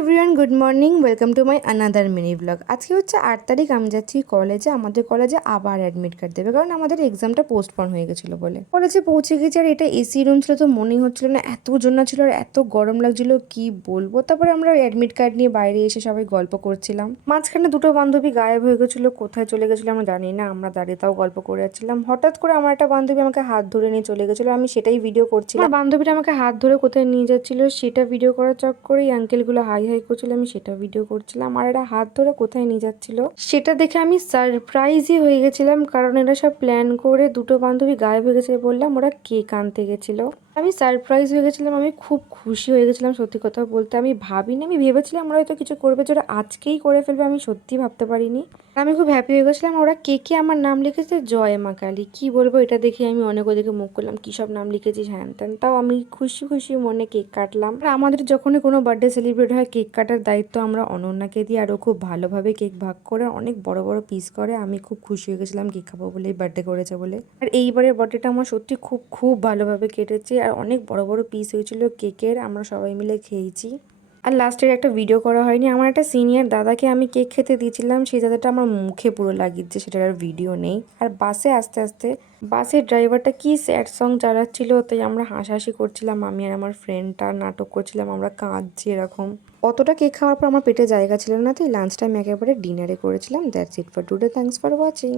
Everyone, good morning. Welcome to my another mini blog. আজকে হচ্ছে 8 তারিখ, আমি যাচ্ছি কলেজে। আমাদের কলেজে আবার অ্যাডমিট কার্ড দেবে, কারণ আমাদের এক্সামটা পোস্টপন হয়ে গেছিলো বলে। কলেজে পৌঁছে গেছি, আর এটা এসি রুম ছিল, তো মনেই হচ্ছিল না, এত জন্য ছিল আর এত গরম লাগছিল কি বলবো। তারপরে আমরা অ্যাডমিট কার্ড নিয়ে বাইরে এসে সবাই গল্প করছিলাম। মাঝখানে দুটো বান্ধবী গায়েব হয়ে গেছিলো, কোথায় চলে গেছিলো আমরা জানি না। আমরা দাঁড়িয়ে তাও গল্প করে যাচ্ছিলাম। হঠাৎ করে আমার একটা বান্ধবী আমাকে হাত ধরে নিয়ে চলে গেছিলো, আমি সেটাই ভিডিও করছিলাম। আমার বান্ধবীটা আমাকে হাত ধরে কোথায় নিয়ে যাচ্ছিল সেটা ভিডিও করার চক্করেই আঙ্কেলগুলো হাই হাই করছিল, আমি সেটা ভিডিও করছিলাম। আর এরা হাত ধরে কোথায় নিয়ে যাচ্ছিল সেটা দেখে আমি সারপ্রাইজই হয়ে গেছিলাম, কারণ এরা সব প্ল্যান করে দুটো বান্ধবী গায়েব হয়ে গেছে বললাম, ওরা কেক আনতে গেছিল। আমি সারপ্রাইজ হয়ে গেছিলাম, আমি খুব খুশি হয়ে গেছিলাম। সত্যি কথা বলতে আমি ভাবিনি, আমি ভেবেছিলাম ওরা হয়তো কিছু করবে, যেটা আজকেই করে ফেলবে, আমি সত্যি ভাবতে পারিনি। আমি খুব হ্যাপি হয়ে গেছিলাম। ওরা কেকে আমার নাম লিখেছে জয় মা কালী। কি বলবো, এটা দেখে আমি অনেক ওদিকে মুখ করলাম, কী সব নাম লিখেছিস হ্যান ত্যান। তাও আমি খুশি খুশি মনে কেক কাটলাম। আর আমাদের যখনই কোনো বার্থডে সেলিব্রেট হয়, কেক কাটার দায়িত্ব আমরা অনন্যাকে দিই, আর ও খুব ভালোভাবে কেক ভাগ করে অনেক বড় বড় পিস করে। আমি খুব খুশি হয়ে গেছিলাম কেক খাবো বলে, বার্থডে করেছে বলে। আর এইবারের বার্থডেটা আমার সত্যি খুব খুব ভালোভাবে কেটেছে, আর অনেক বড় বড় পিস হয়েছিল কেকের, আমরা সবাই মিলে খেয়েছি। আর লাস্টের একটা ভিডিও করা হয়নি, আমার একটা সিনিয়র দাদাকে আমি কেক খেতে দিয়েছিলাম, সেই দাদাটা আমার মুখে পুরো লাগিয়েছে, সেটার আর ভিডিও নেই। আর বাসে আস্তে আস্তে বাসের ড্রাইভারটা কি স্যাড সং চালাচ্ছিল, তাই আমরা হাসাহাসি করছিলাম, আমি আর আমার ফ্রেন্ডটা নাটক করছিলাম, আমরা কাঁদছি এরকম। অতটা কেক খাওয়ার পর আমার পেটে জায়গা ছিল না, তাই লাঞ্চ টাইম একেবারে ডিনারে করেছিলাম। That's it for today, thanks for watching.